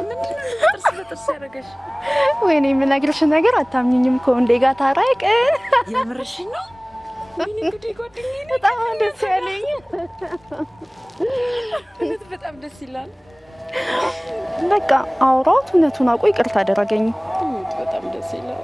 ምንድነው ጥርስ በጥርስ ያደረገሽ? ወይኔ የምነግርሽ ነገር አታምኚኝም ከወንዴ ጋር ታረቅ። የምርሽ ነው? ምን እንግዲህ ጓደኛዬ በጣም ደስ ያለኝ። እውነት በጣም ደስ ይላል። በቃ አውራት እውነቱን አውቆ ይቅርታ አደረገኝ። በጣም ደስ ይላል።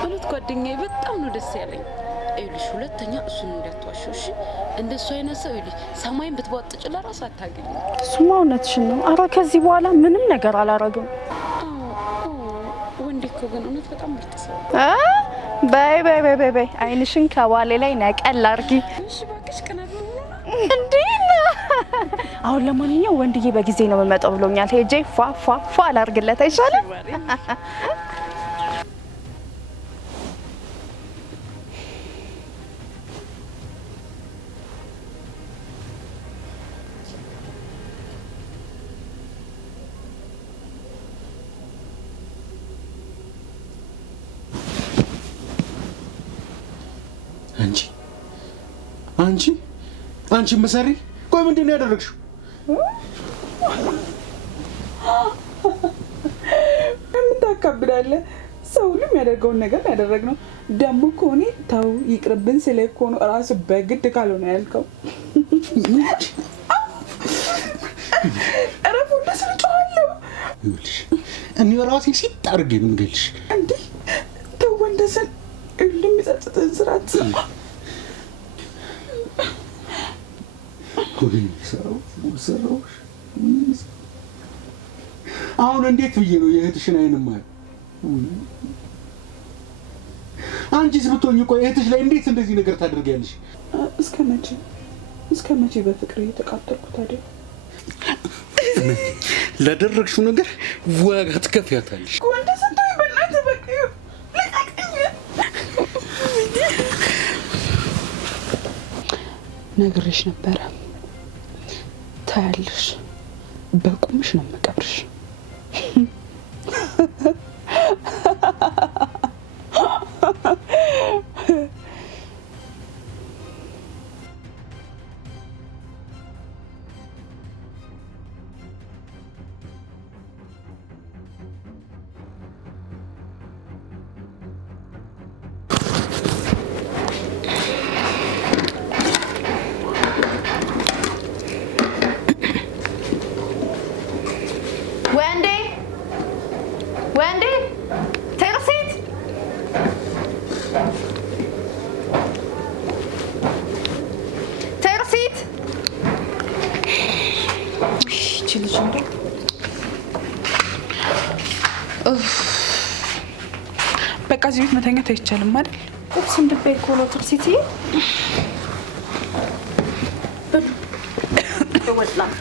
ሁለት ጓደኛዬ በጣም ነው ደስ ያለኝ። እዩልሽ ሁለተኛ እሱን እንዳትዋሽው እሺ? እንደሱ አይነት ሰው እዩልሽ ሰማይን ብትቧጥጭ ለራስ አታገኝ። እሱማ እውነትሽን ነው። ኧረ ከዚህ በኋላ ምንም ነገር አላረግም። ወንዴ እኮ ግን እውነት በጣም ምርጥ ሰው። በይ በይ በይ በይ አይንሽን ከባሌ ላይ ነቀል አድርጊ። እሺ እባክሽ ቀናት ነው እንዴ? አሁን ለማንኛውም ወንድዬ በጊዜ ነው የምመጣው ብሎኛል። ሄጄ ፏ ፏ ፏ አላርግለት አይሻልም? አንቺ መሰሪ ቆይ ምንድነው ያደረግሽው? የምታካብዳለህ? ሰው ሁሉም ያደርገውን ነገር ያደረግነው ደግሞ ኮኔ ተው ይቅርብን ስለኮ ነው ራስ በግድ ካልሆነ ያልከው። አረፉ ለስልጫለሁ ይልሽ እኔ ራሴ ሲጣርግ ነው እንግልሽ እንዴ ተው እንደሰል ሁሉም ይጸጽተን ስራት ሰራውሽ አሁን እንዴት ብዬ ነው የእህትሽን አይንማ? አንቺስ ብትሆኚ ቆይ እህትሽ ላይ እንዴት እንደዚህ ነገር ታደርጊያለሽ? እስከ መቼ በፍቅር እየተቃጠልኩ ታዲያ? ለደረግሽው ነገር ዋጋ ትከፍያታለሽ። ወንድ ሰንቶይ በእናትህ በቃ ነግሬሽ ነበረ። ታያለሽ በቁምሽ ነው መቀብርሽ። በቃ እዚህ ቤት መተኛት አይቻልም አይደል? ቁርስ እንድትበይ እኮ ነው ትርሲትዬ። ወጥላታ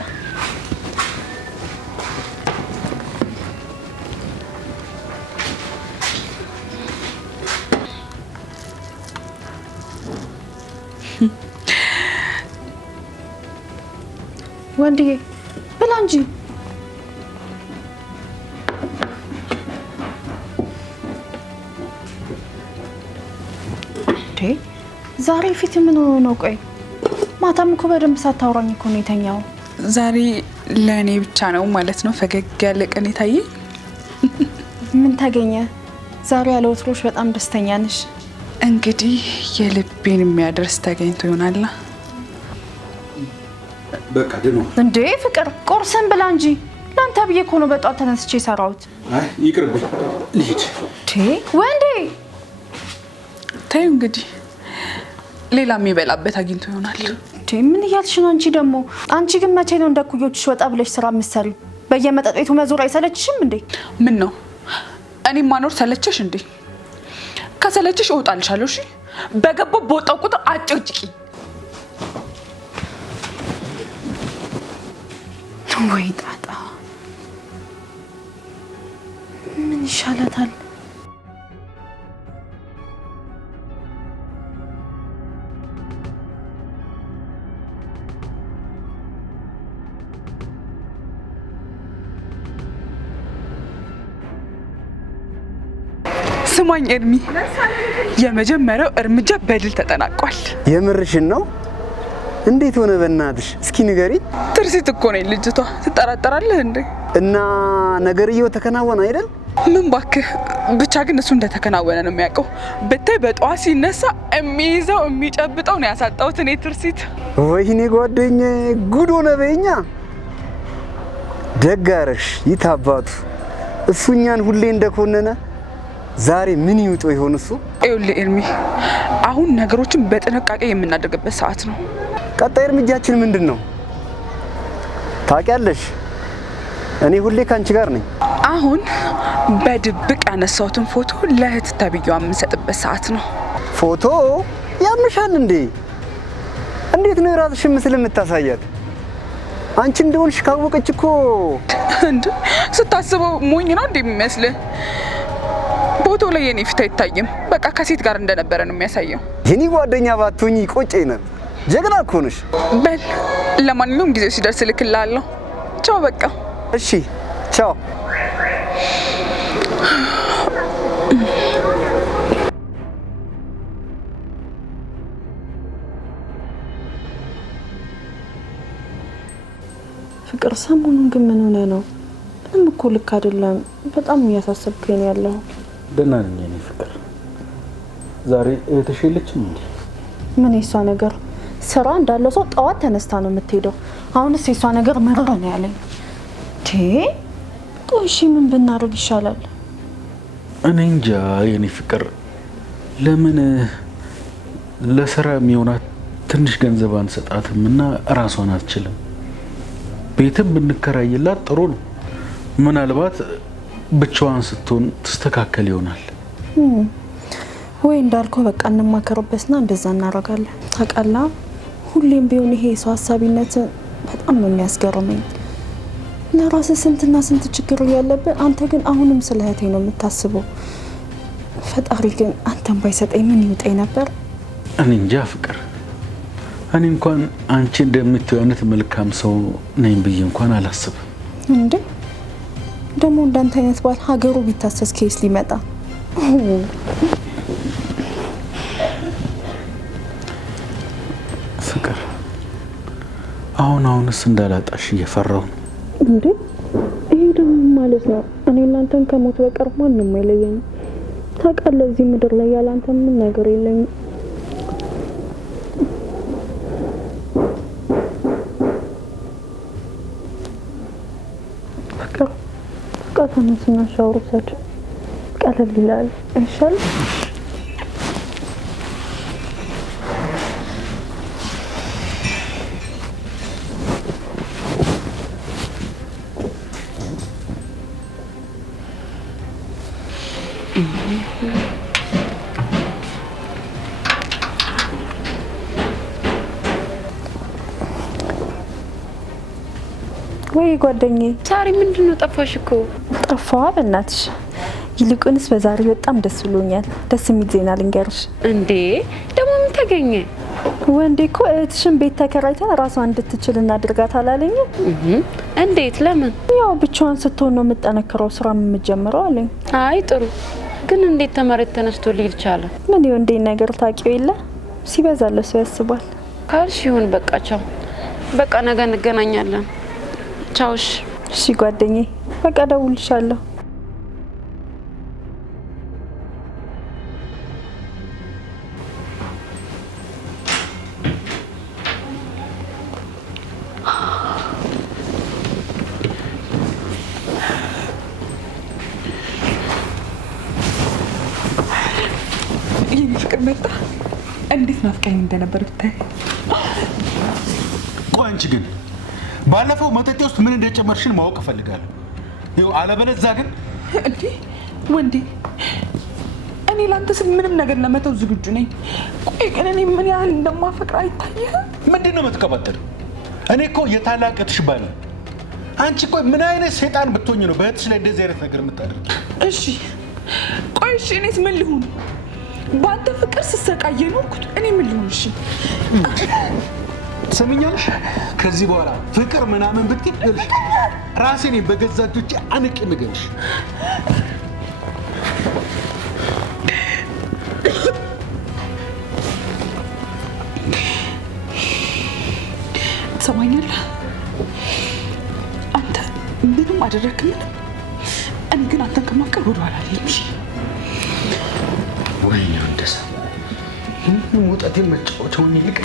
ወንድዬ ብላ እንጂ። ዛሬ ፊት ምን ሆኖ ነው? ቆይ ማታም እኮ በደንብ ሳታወራኝ እኮ ነው የተኛው። ዛሬ ለእኔ ብቻ ነው ማለት ነው ፈገግ ያለ ቀን የታየኝ? ምን ተገኘ? ዛሬ ያለ ወትሮሽ በጣም ደስተኛ ነሽ። እንግዲህ የልቤን የሚያደርስ ተገኝቶ ይሆናል። በቃ ደህና እንዴ ፍቅር ቁርስን ብላ እንጂ። ላንተ ብዬ እኮ ነው በጧት ተነስቼ ሰራሁት። አይ ይቅርብኝ ልሂድ። ወንዴ ታዩ እንግዲህ ሌላ የሚበላበት አግኝቶ ይሆናል። ምን እያልሽ ነው አንቺ ደግሞ? አንቺ ግን መቼ ነው እንደ ኩዮችሽ ወጣ ብለሽ ስራ የምትሰሪው? በየመጠጥ ቤቱ መዞር አይሰለችሽም እንዴ? ምን ነው እኔ ማኖር ሰለቸሽ እንዴ? ከሰለችሽ እወጣልሻለሁ። እሺ በገባው ቦታው ቁጥር አጭቅጭቂ ወይ ጣጣ ምን ይሻላታል? ስማኝ ኤርሚ የመጀመሪያው እርምጃ በድል ተጠናቋል። የምርሽን ነው? እንዴት ሆነ በእናትሽ እስኪ ንገሪ። ትርሲት እኮ ነኝ ልጅቷ ትጠራጠራለህ እንዴ? እና ነገርየው ተከናወነ አይደል? ምን ባክህ ብቻ ግን እሱ እንደተከናወነ ነው የሚያውቀው። ብታይ በጠዋት ሲነሳ የሚይዘው የሚጨብጠው ነው ያሳጣሁት እኔ ትርሲት። ወይኔ ጓደኛዬ ጉድ ሆነ በይኛ። ደጋረሽ ይታባቱ እሱኛን ሁሌ እንደኮነነ ዛሬ ምን ይውጦ ይሆን እሱ? ይኸውልህ ኤርሚ አሁን ነገሮችን በጥንቃቄ የምናደርግበት ሰዓት ነው። ቀጣይ እርምጃችን ምንድነው? ታውቂያለሽ እኔ ሁሌ ካንቺ ጋር ነኝ። አሁን በድብቅ ያነሳሁትን ፎቶ ለእህት ተብዬዋ የምንሰጥበት ሰዓት ነው። ፎቶ ያምሻል እንዴ? እንዴት ነው የራስሽን ምስል የምታሳያት? አንቺ እንደሆንሽ ካወቀች እኮ እንዴ ስታስበው ሞኝ ነው እንዴ የሚመስልህ? ፎቶ ላይ የኔ ፊት አይታይም። በቃ ከሴት ጋር እንደነበረ ነው የሚያሳየው። የኔ ጓደኛ ባትሆኚ ቆጨኝ ነበር። ጀግና እኮ ነሽ። በል ለማንኛውም ጊዜው ሲደርስ እልክልሃለሁ። ቻው በቃ። እሺ ቻው። ፍቅር ሰሞኑን ግን ምን ሆነ ነው? ምንም እኮ ልክ አይደለም። በጣም እያሳሰብከኝ ያለው። ደህና ነኝ የኔ ፍቅር። ዛሬ እህትሽ የለችም እንዴ? ምን የሷ ነገር? ስራ እንዳለው ሰው ጠዋት ተነስታ ነው የምትሄደው። አሁንስ የሷ ነገር መረረ ነው ያለኝ። እሺ ምን ብናደርግ ይሻላል? እኔ እንጃ የኔ ፍቅር። ለምን ለስራ የሚሆናት ትንሽ ገንዘብ አንሰጣትም እና ራሷን አትችልም? ቤትም ብንከራይላት ጥሩ ነው። ምናልባት ብቻዋን ስትሆን ተስተካከል ይሆናል። ወይ እንዳልከው በቃ እንማከርበትና እንደዛ እናደርጋለን። ታውቃለህ ሁሌም ቢሆን ይሄ ሰው ሀሳቢነት በጣም ነው የሚያስገርመኝ። ለራስህ ስንትና ስንት ችግር ያለብህ አንተ ግን አሁንም ስለ እህቴ ነው የምታስበው። ፈጣሪ ግን አንተን ባይሰጠኝ ምን ይውጠኝ ነበር? እኔ እንጃ ፍቅር። እኔ እንኳን አንቺ እንደምትይው አይነት መልካም ሰው ነኝ ብዬ እንኳን አላስብም። እንዴ ደግሞ እንዳንተ አይነት ባል ሀገሩ ቢታሰስ ኬስ ሊመጣ። ፍቅር አሁንስ እንዳላጣሽ እየፈራሁ ነው። እንዴ ይሄ ደግሞ ማለት ነው እኔ ላንተን ከሞት በቀር ማንንም አይለየኝም። ታውቃለህ እዚህ ምድር ላይ ያለ አንተ ምን ነገር የለኝም። በቃ ተነስና ሻወር ውሰድ። ቀለል ይላል አይሻልም? ወይ ጓደኛዬ ሳሪ ምንድነው ጠፋሽ እኮ? ጠፋዋ በእናትሽ። ይልቁንስ በዛሬ በጣም ደስ ብሎኛል። ደስ የሚል ዜና ልንገርሽ። እንዴ ደግሞ ምን ተገኘ? ወንዴ እኮ እህትሽን ቤት ተከራይተን ራሷን እንድትችል እናድርጋት አላለኝም? እንዴት? ለምን? ያው ብቻዋን ስትሆን ነው የምጠነክረው ስራ የምትጀምረው አለኝ። አይ ጥሩ። ግን እንዴት ተመሬት ተነስቶ ሊል ቻለ? ምን የወንዴ ነገር ታውቂው የለ ሲበዛ ለሱ ያስባል። ካልሽ ይሁን በቃ ቻው። በቃ ነገ እንገናኛለን። ቻውሽ። እሺ ጓደኛዬ በቃ ደውልሻለሁ። ይሄ ፍቅር መጣ። እንዴት ናፍቀኝ እንደነበር ብታይ። ቆይ አንቺ ግን ባለፈው መጠጤ ውስጥ ምን እንደጨመርሽን ማወቅ እፈልጋለሁ። ይኸው አለበለዚያ ግን እንዴ ወንዴ እኔ ላንተ ስል ምንም ነገር ለመተው ዝግጁ ነኝ። ቆይ ግን እኔ ምን ያህል እንደማፈቅር አይታየህም? ምንድነው የምትቀባጠሪው? እኔ እኮ የታላቅትሽ ባል ነኝ። አንቺ ቆይ ምን አይነት ሰይጣን ብትሆኝ ነው በእህትሽ ላይ እንደዚህ አይነት ነገር የምታደርጊው? እሺ ቆይ እሺ እኔስ ምን ልሁን? በአንተ ፍቅር ስሰቃየ ኖርኩት። እኔ ምን ልሁን? እሺ ትሰሚኛለሽ? ከዚህ በኋላ ፍቅር ምናምን ብትል ራሴን በገዛ እጆቼ አንቄ የምገልሽ። ትሰማኛለህ? አንተ ምንም አደረግክ ምንም፣ እኔ ግን አንተን ከማፍቀር ወደኋላ አልልም። እሺ ወይኔ እንደዛ ሙጠቴን መጫወቻውን ይልቅ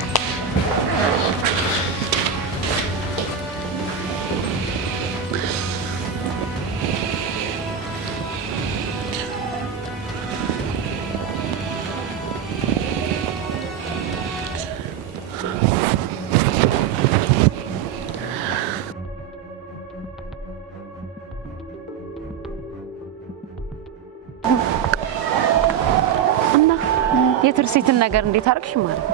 የትርሲትን ነገር እንዴት አርክሽ ማለት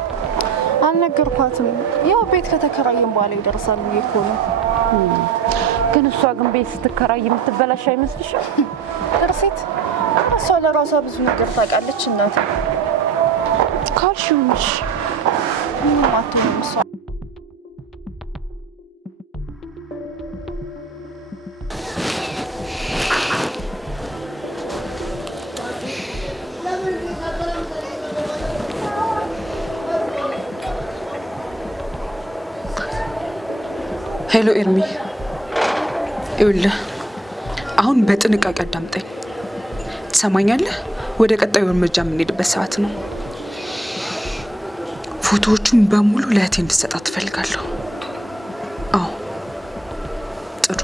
አልነገርኳትም። ያው ቤት ከተከራየን በኋላ ይደርሳል ብዬ እኮ ነው። ግን እሷ ግን ቤት ስትከራይ የምትበላሽ አይመስልሽም? ትርሲት እሷ ለራሷ ብዙ ነገር ታውቃለች። እናት ካልሽውሽ አትሆንም እሷ። ሄሎ ኤርሚ፣ ይኸውልህ አሁን በጥንቃቄ አዳምጠኝ። ትሰማኛለህ? ወደ ቀጣዩ እርምጃ የምንሄድበት ሰዓት ነው። ፎቶዎቹን በሙሉ ለእህቴ እንድትሰጣት ትፈልጋለሁ። አዎ ጥሩ።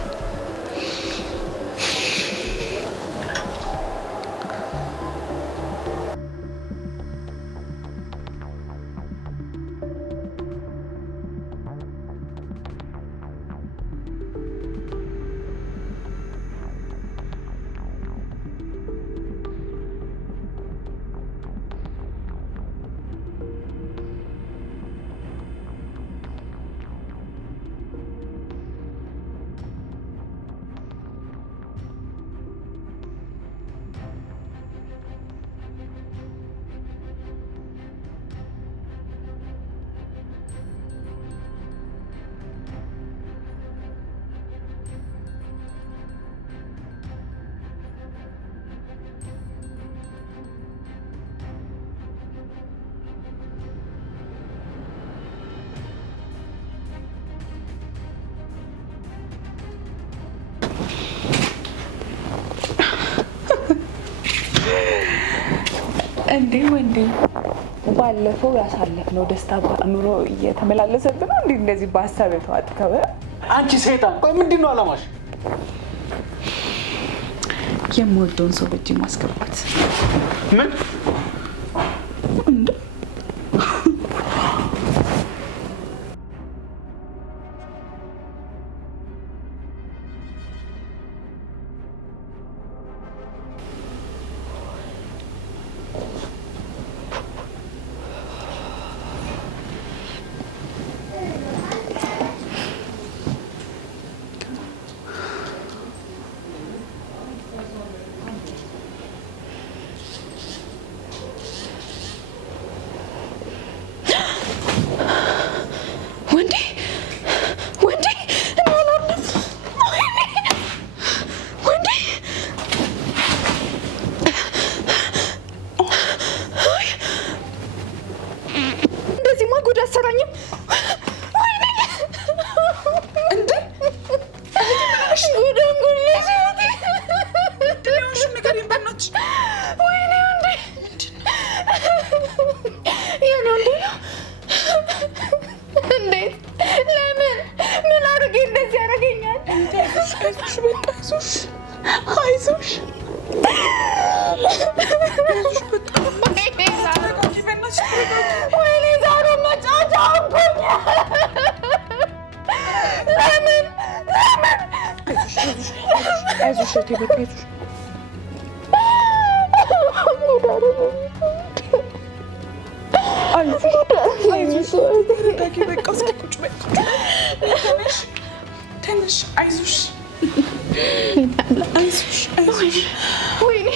እንዴ ወንዴ፣ ባለፈው ያሳለፍነው ደስታ በአእምሮ እየተመላለሰብን ነው። እንዴ እንደዚህ በሀሳብ የተዋጥከው አንቺ ሰይጣን! ቆይ ምንድነው አላማሽ? የምወደውን ሰው በእጅ ማስገባት። ምን? ትንሽ አይዞሽ አይዞሽ ወይኔ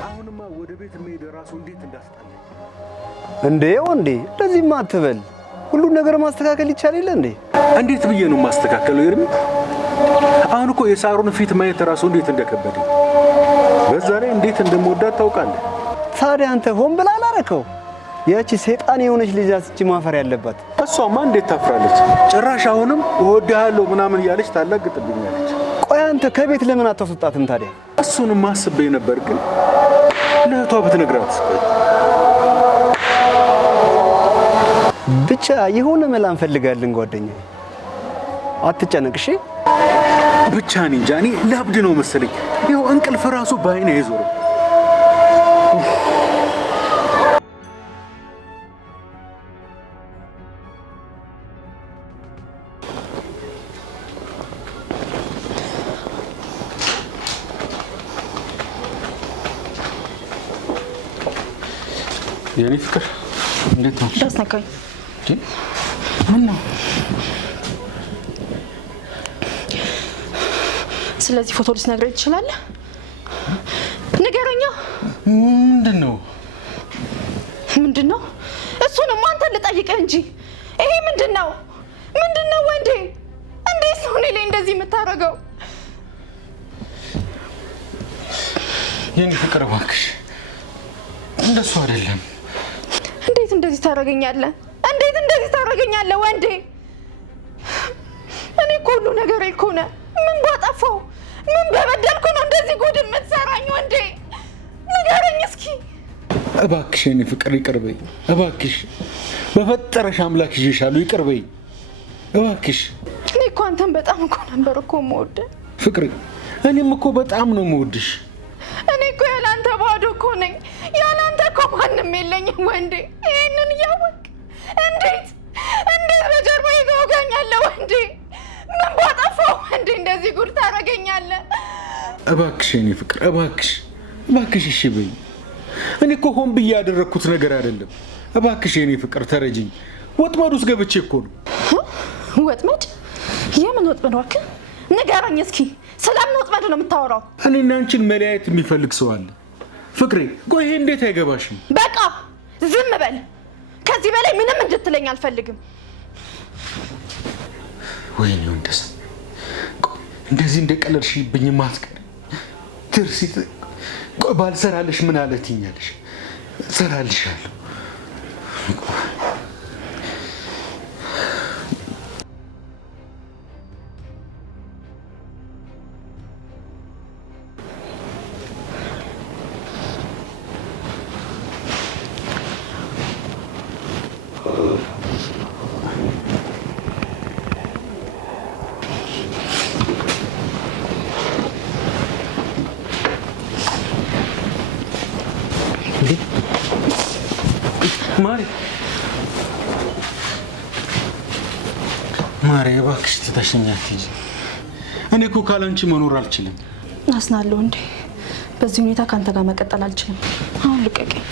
አሁንማ ወደ ቤት መሄድ ራሱ እንዴት እንዳስጣለ እንዴ ወንዴ እንደዚህማ አትበል። ሁሉን ነገር ማስተካከል ይቻል የለ እንዴ? እንዴት ብዬ ነው ማስተካከለው? ይርም አሁን እኮ የሳሩን ፊት ማየት ራሱ እንዴት እንደከበደ፣ በዛ ላይ እንዴት እንደምወዳት ታውቃለህ። ታዲያ አንተ ሆን ብላ አላረከው? ያቺ ሰይጣን የሆነች ልጅ አስቺ ማፈር ያለባት። እሷማ እንዴት ታፍራለች? ጭራሽ አሁንም እወድሃለሁ ምናምን እያለች ታላግጥብኛለች። ቆይ አንተ ከቤት ለምን አታስወጣትም ታዲያ? እሱንም አስቤ ነበር፣ ግን ለእህቷ ብትነግራት ብቻ የሆነ መላ እንፈልጋለን ጓደኛዬ። አትጨነቅ እሺ? ብቻ እኔ እንጃ፣ እኔ ላብድ ነው መሰለኝ። ይኸው እንቅልፍ ራሱ በአይኔ አይዞርም። የኔ ፍቅር እንዴት ነው? እንዳስነካኝ ምን ነው? ስለዚህ ፎቶ ልትነግረኝ ትችላለህ? ንገረኛ። ምንድን ነው? ምንድን ነው? እሱንም አንተን ልጠይቅህ እንጂ ይሄ ምንድን ነው? ምንድን ነው ወንዴ? እንዴት ነው እኔ ላይ እንደዚህ የምታደርገው? የኔ ፍቅር እባክሽ እንደሱ አይደለም። እንዴት እንደዚህ ታደርገኛለህ? እንዴት እንደዚህ ታደርገኛለህ ወንዴ? እኔ እኮ ሁሉ ነገር እኮ ነህ። ምን ባጠፋው ምን በበደልኩ ነው እንደዚህ ጉድ የምትሰራኝ ወንዴ? ንገረኝ እስኪ። እባክሽ የኔ ፍቅር ይቅር በይ እባክሽ። በፈጠረሽ አምላክ ይዤሻለሁ፣ ይቅር በይ እባክሽ። እኔ እኮ አንተን በጣም እኮ ነበር እኮ የምወደው ፍቅር። እኔም እኮ በጣም ነው የምወድሽ። እኔ እኮ ያላንተ ባዶ እኮ ነኝ። ያላንተ እኮ ማንም የለኝም ወንዴ። ይሄንን እያወቅ እንዴት በጀርባ ይዘውጋኛለህ ወንዴ? ምን ባጠፋው ወንዴ እንደዚህ ጉድ ታደርገኛለህ? እባክሽ የኔ ፍቅር እባክሽ እሺ በይ። እኔ እኮ ሆን ብዬ ያደረኩት ነገር አይደለም። እባክሽ የኔ ፍቅር ተረጂኝ። ወጥመድ ውስጥ ገብቼ እኮ ነው። ወጥመድ? የምን ወጥመድ እባክህ ንገረኝ እስኪ። ስለምን ወጥመድ ነው የምታወራው? እኔና አንቺን መለያየት የሚፈልግ ሰው አለ ፍቅሬ። ቆይ ይሄ እንዴት አይገባሽም? በቃ ዝም በል። ከዚህ በላይ ምንም እንድትለኝ አልፈልግም። ወይኔ ወንደስ፣ እንደዚህ እንደቀለድሽብኝ ማትቀር ትርሲት። ቆይ ባልሰራልሽ ምን አለ ትይኛለሽ? እሰራልሻለሁ። ማሪ እባክሽ ትተሽኝ አትሂጂ። እኔ እኮ ካላንቺ መኖር አልችልም። አስናለሁ እንዴ? በዚህ ሁኔታ ካንተ ጋር መቀጠል አልችልም። አሁን ልቀቀኝ።